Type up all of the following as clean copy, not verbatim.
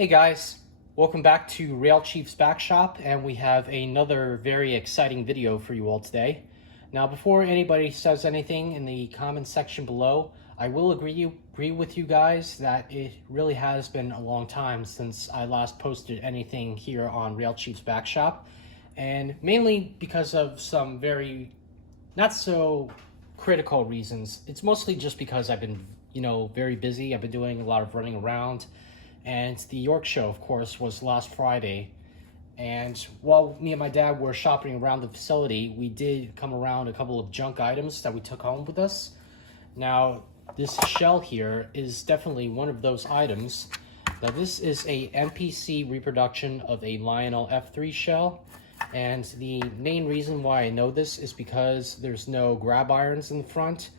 Hey guys, welcome back to Rail Chief's Back Shop, and we have another very exciting video for you all today. Now, before anybody says anything in the comment section below, I will agree with you guys that it really has been a long time since I last posted anything here on Rail Chief's Back Shop, and mainly because of some very not so critical reasons. It's mostly just because I've been, very busy. I've been doing a lot of running around. And the York show, of course, was last Friday. And while me and my dad were shopping around the facility, we did come around a couple of junk items that we took home with us. Now, this shell here is definitely one of those items. Now, this is a MPC reproduction of a Lionel F3 shell. And the main reason why I know this is because there's no grab irons in the front.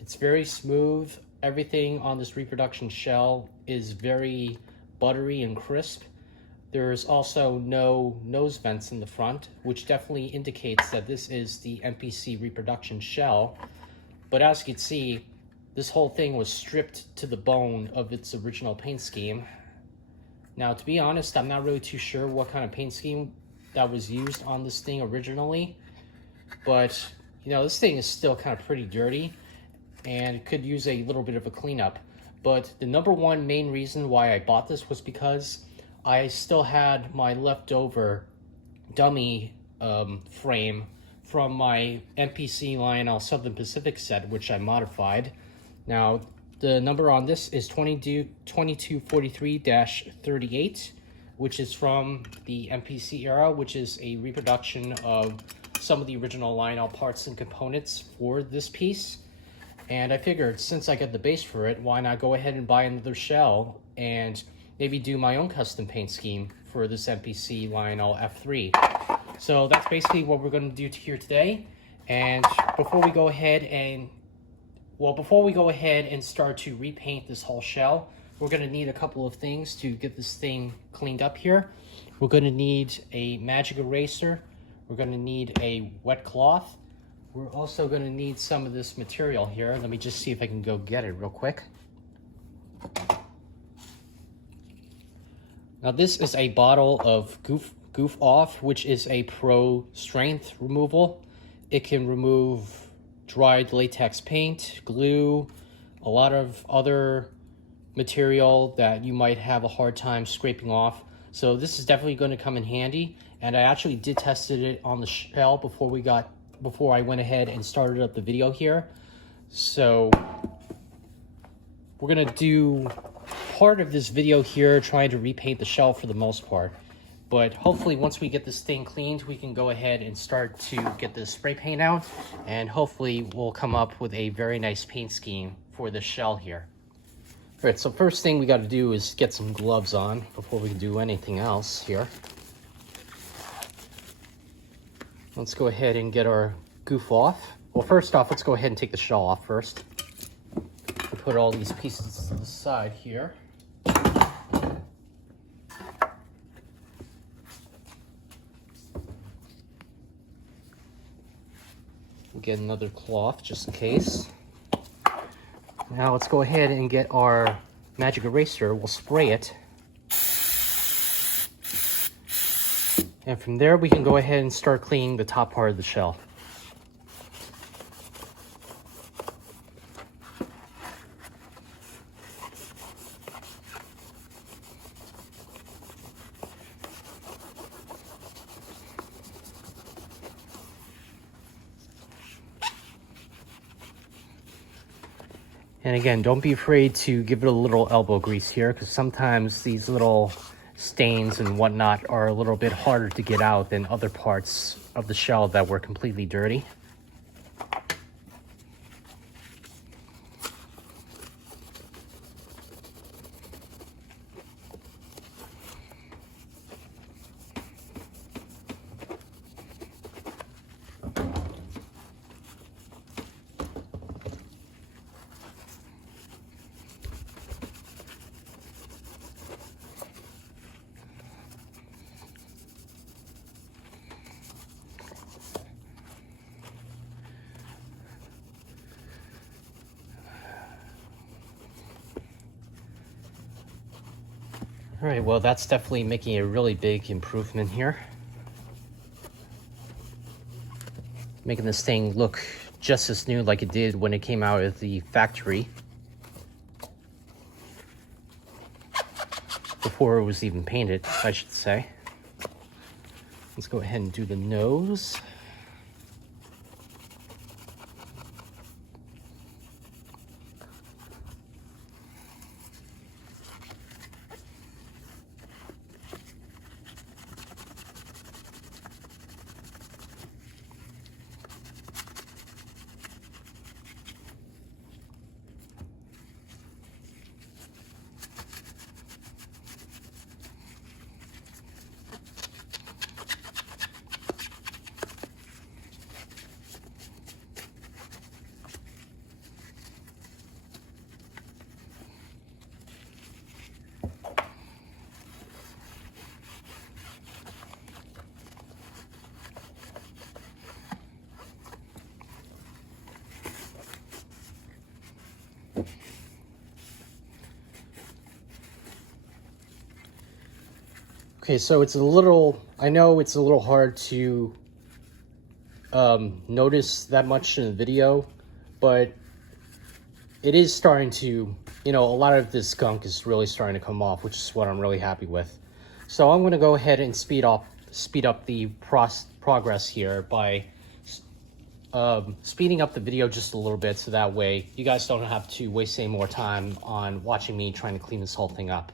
It's very smooth. Everything on this reproduction shell is very buttery and crisp. There's also no nose vents in the front, which definitely indicates that this is the MPC reproduction shell. But as you can see, this whole thing was stripped to the bone of its original paint scheme. Now, to be honest, I'm not really too sure what kind of paint scheme that was used on this thing originally, but this thing is still kind of pretty dirty and could use a little bit of a cleanup. But the number one main reason why I bought this was because I still had my leftover dummy frame from my MPC Lionel Southern Pacific set, which I modified. Now, the number on this is 2243-38, which is from the MPC era, which is a reproduction of some of the original Lionel parts and components for this piece. And I figured, since I got the base for it, why not go ahead and buy another shell and maybe do my own custom paint scheme for this MPC Lionel F3. So that's basically what we're going to do here today. And before we go ahead and start to repaint this whole shell, we're going to need a couple of things to get this thing cleaned up here. We're going to need a magic eraser. We're going to need a wet cloth. We're also going to need some of this material here. Let me just see if I can go get it real quick. Now, this is a bottle of Goof Off, which is a pro strength removal. It can remove dried latex paint, glue, a lot of other material that you might have a hard time scraping off. So this is definitely going to come in handy. And I actually did test it on the shell before I went ahead and started up the video here. So we're gonna do part of this video here trying to repaint the shell for the most part. But hopefully once we get this thing cleaned, we can go ahead and start to get the spray paint out, and hopefully we'll come up with a very nice paint scheme for the shell here. All right, so first thing we gotta do is get some gloves on before we can do anything else here. Let's go ahead and get our goof off. Well, first off, let's go ahead and take the shell off first. We'll put all these pieces to the side here. We'll get another cloth just in case. Now let's go ahead and get our magic eraser. We'll spray it. And from there, we can go ahead and start cleaning the top part of the shell. And again, don't be afraid to give it a little elbow grease here, because sometimes these little stains and whatnot are a little bit harder to get out than other parts of the shell that were completely dirty. All right, well, that's definitely making a really big improvement here. Making this thing look just as new like it did when it came out of the factory. Before it was even painted, I should say. Let's go ahead and do the nose. Okay, so it's a little, I know it's a little hard to notice that much in the video, but it is starting to, a lot of this gunk is really starting to come off, which is what I'm really happy with. So I'm going to go ahead and speed up the progress here by speeding up the video just a little bit, so that way you guys don't have to waste any more time on watching me trying to clean this whole thing up.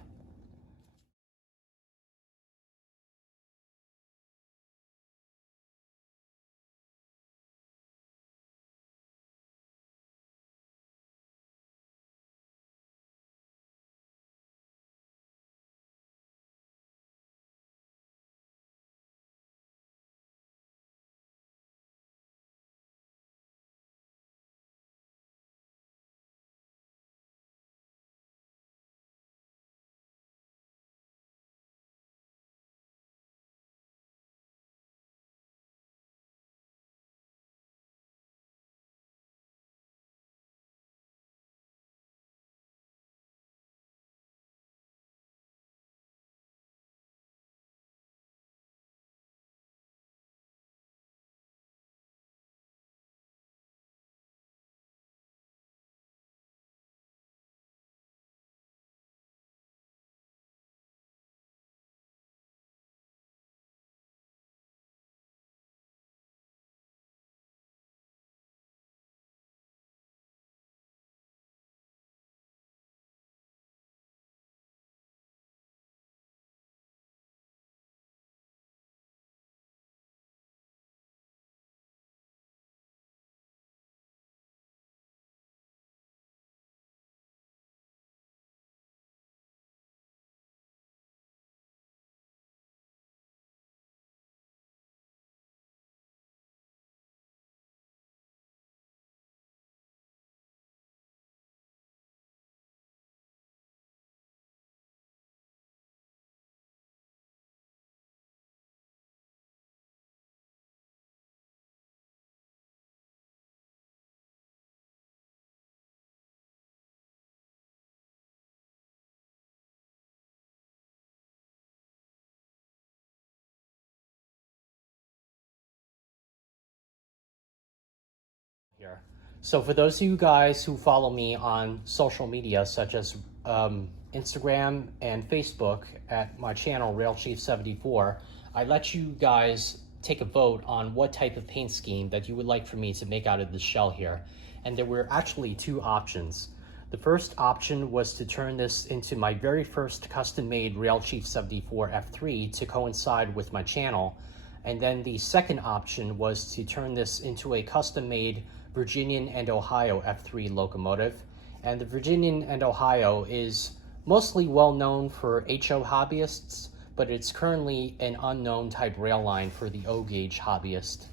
Here. So for those of you guys who follow me on social media, such as Instagram and Facebook at my channel, RailChief74, I let you guys take a vote on what type of paint scheme that you would like for me to make out of the shell here. And there were actually two options. The first option was to turn this into my very first custom-made RailChief74 F3 to coincide with my channel. And then the second option was to turn this into a custom-made Virginian and Ohio F3 locomotive. And the Virginian and Ohio is mostly well known for HO hobbyists, but it's currently an unknown type rail line for the O-gauge hobbyist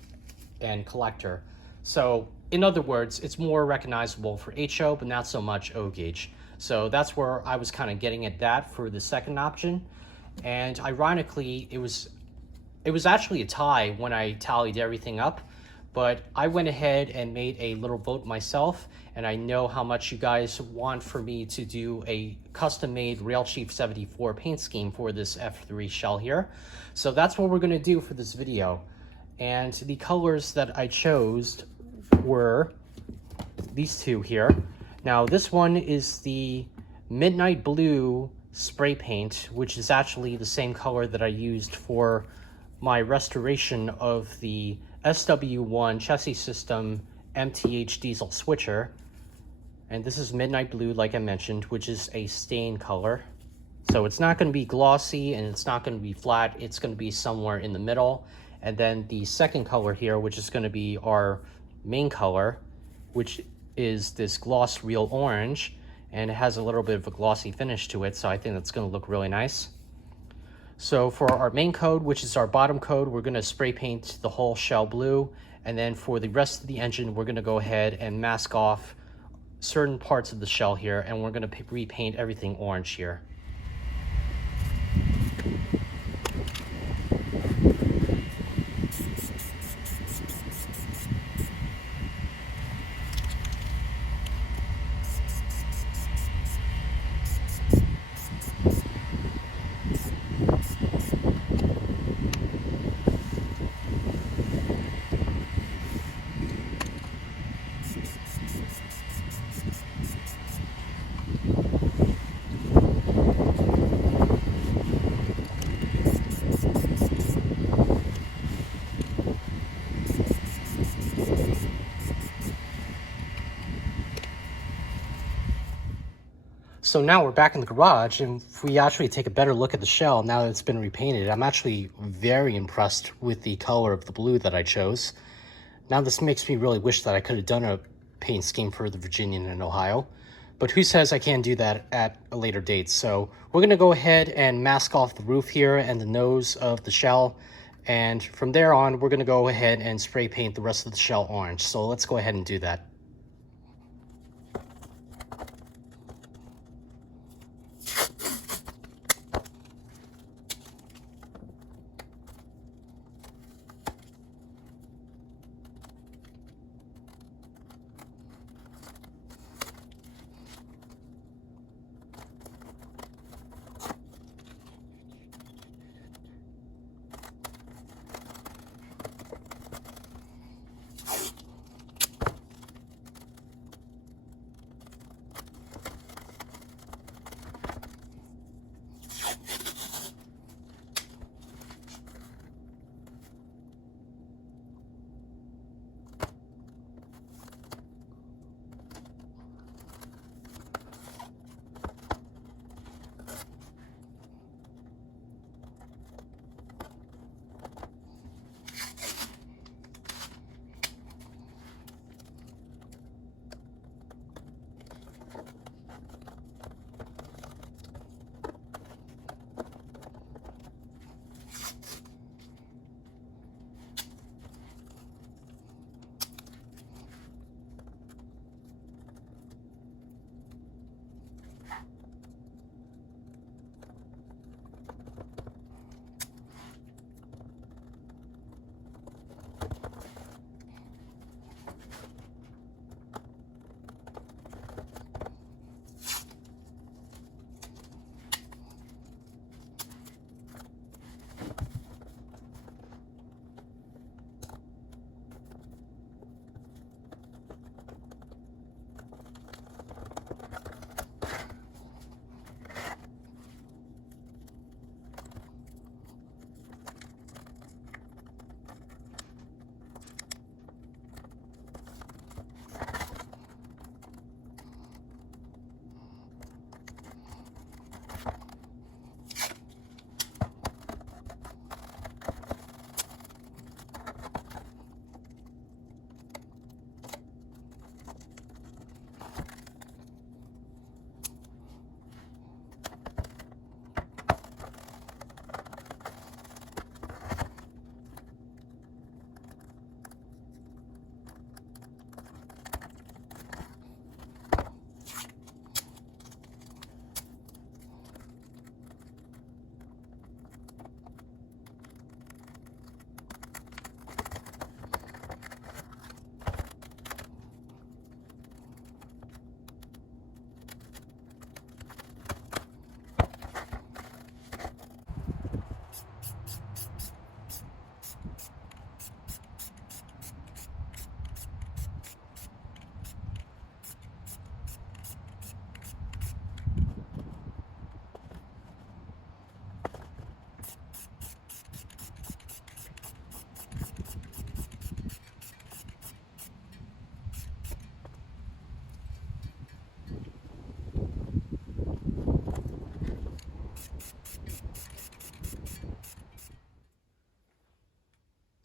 and collector. So in other words, it's more recognizable for HO, but not so much O-gauge. So that's where I was kind of getting at that for the second option. And ironically, it was actually a tie when I tallied everything up, but I went ahead and made a little boat myself, and I know how much you guys want for me to do a custom-made Rail Chief 74 paint scheme for this F3 shell here. So that's what we're gonna do for this video. And the colors that I chose were these two here. Now this one is the Midnight Blue spray paint, which is actually the same color that I used for my restoration of the SW1 chassis system MTH diesel switcher. And this is Midnight Blue, like I mentioned, which is a stain color. So it's not going to be glossy and it's not going to be flat. It's going to be somewhere in the middle. And then the second color here, which is going to be our main color, which is this gloss real orange, and it has a little bit of a glossy finish to it, so I think that's going to look really nice. So for our main coat, which is our bottom coat, we're going to spray paint the whole shell blue, and then for the rest of the engine, we're going to go ahead and mask off certain parts of the shell here, and we're going to repaint everything orange here. So now we're back in the garage, and if we actually take a better look at the shell now that it's been repainted, I'm actually very impressed with the color of the blue that I chose. Now this makes me really wish that I could have done a paint scheme for the Virginian and Ohio, but who says I can't do that at a later date? So we're going to go ahead and mask off the roof here and the nose of the shell, and from there on we're going to go ahead and spray paint the rest of the shell orange. So let's go ahead and do that.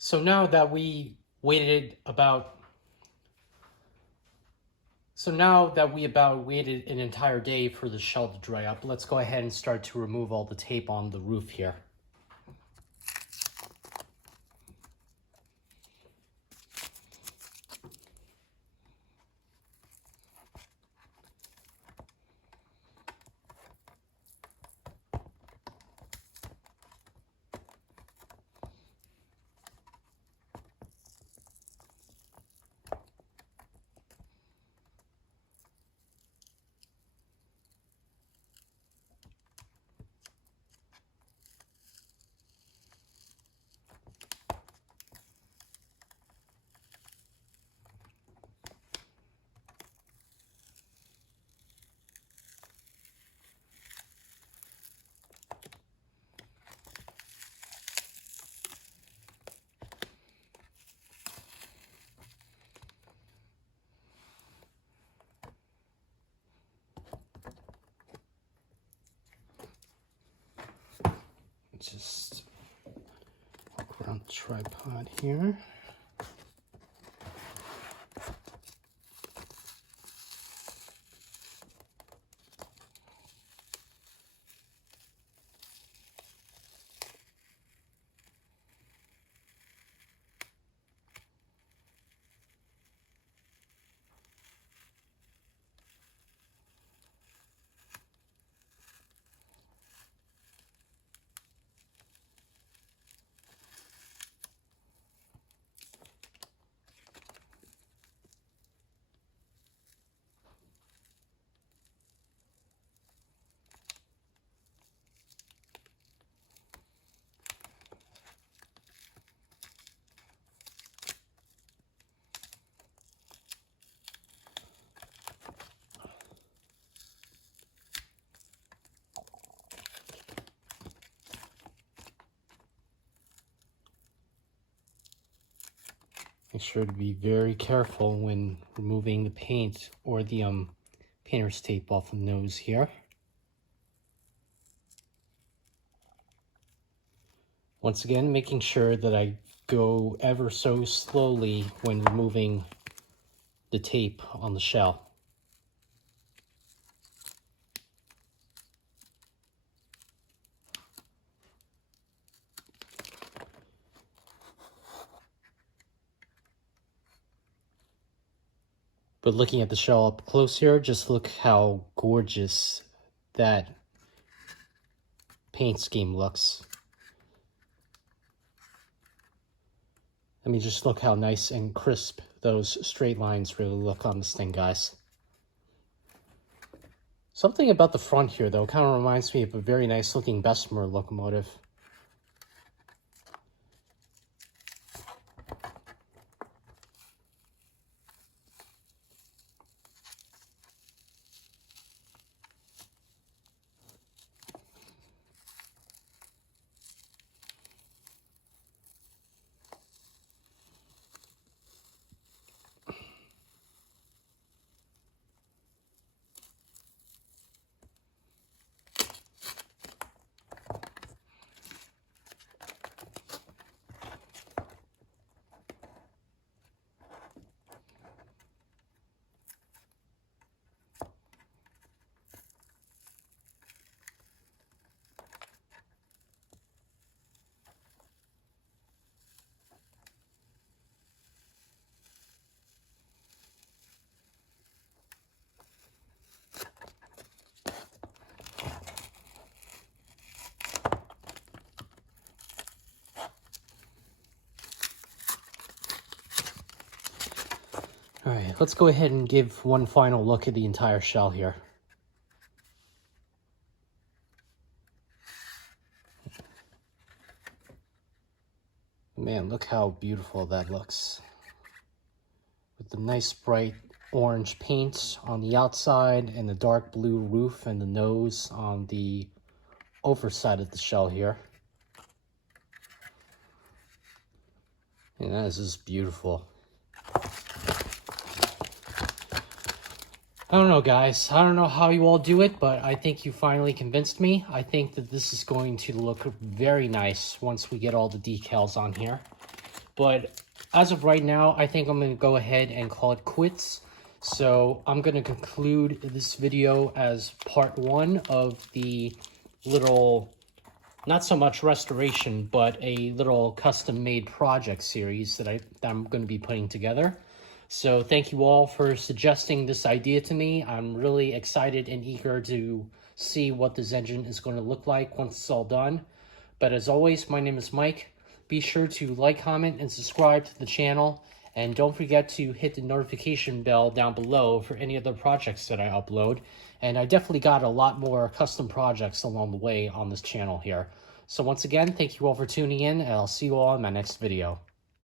So now that we waited about waited an entire day for the shell to dry up, let's go ahead and start to remove all the tape on the roof here. Just walk around the tripod here. Make sure to be very careful when removing the paint or the painter's tape off the nose here. Once again, making sure that I go ever so slowly when removing the tape on the shell. But looking at the shell up close here, just look how gorgeous that paint scheme looks. I mean, just look how nice and crisp those straight lines really look on this thing, guys. Something about the front here, though, kind of reminds me of a very nice looking Bessemer locomotive. All right, let's go ahead and give one final look at the entire shell here. Man, look how beautiful that looks. With the nice bright orange paint on the outside and the dark blue roof and the nose on the overside of the shell here. And that is just beautiful. I don't know, guys. I don't know how you all do it, but I think you finally convinced me. I think that this is going to look very nice once we get all the decals on here. But as of right now, I think I'm going to go ahead and call it quits. So I'm going to conclude this video as part 1 of the little, not so much restoration, but a little custom-made project series that I'm going to be putting together. So thank you all for suggesting this idea to me. I'm really excited and eager to see what this engine is going to look like once it's all done. But as always, my name is Mike. Be sure to like, comment, and subscribe to the channel. And don't forget to hit the notification bell down below for any other projects that I upload. And I definitely got a lot more custom projects along the way on this channel here. So once again, thank you all for tuning in, and I'll see you all in my next video.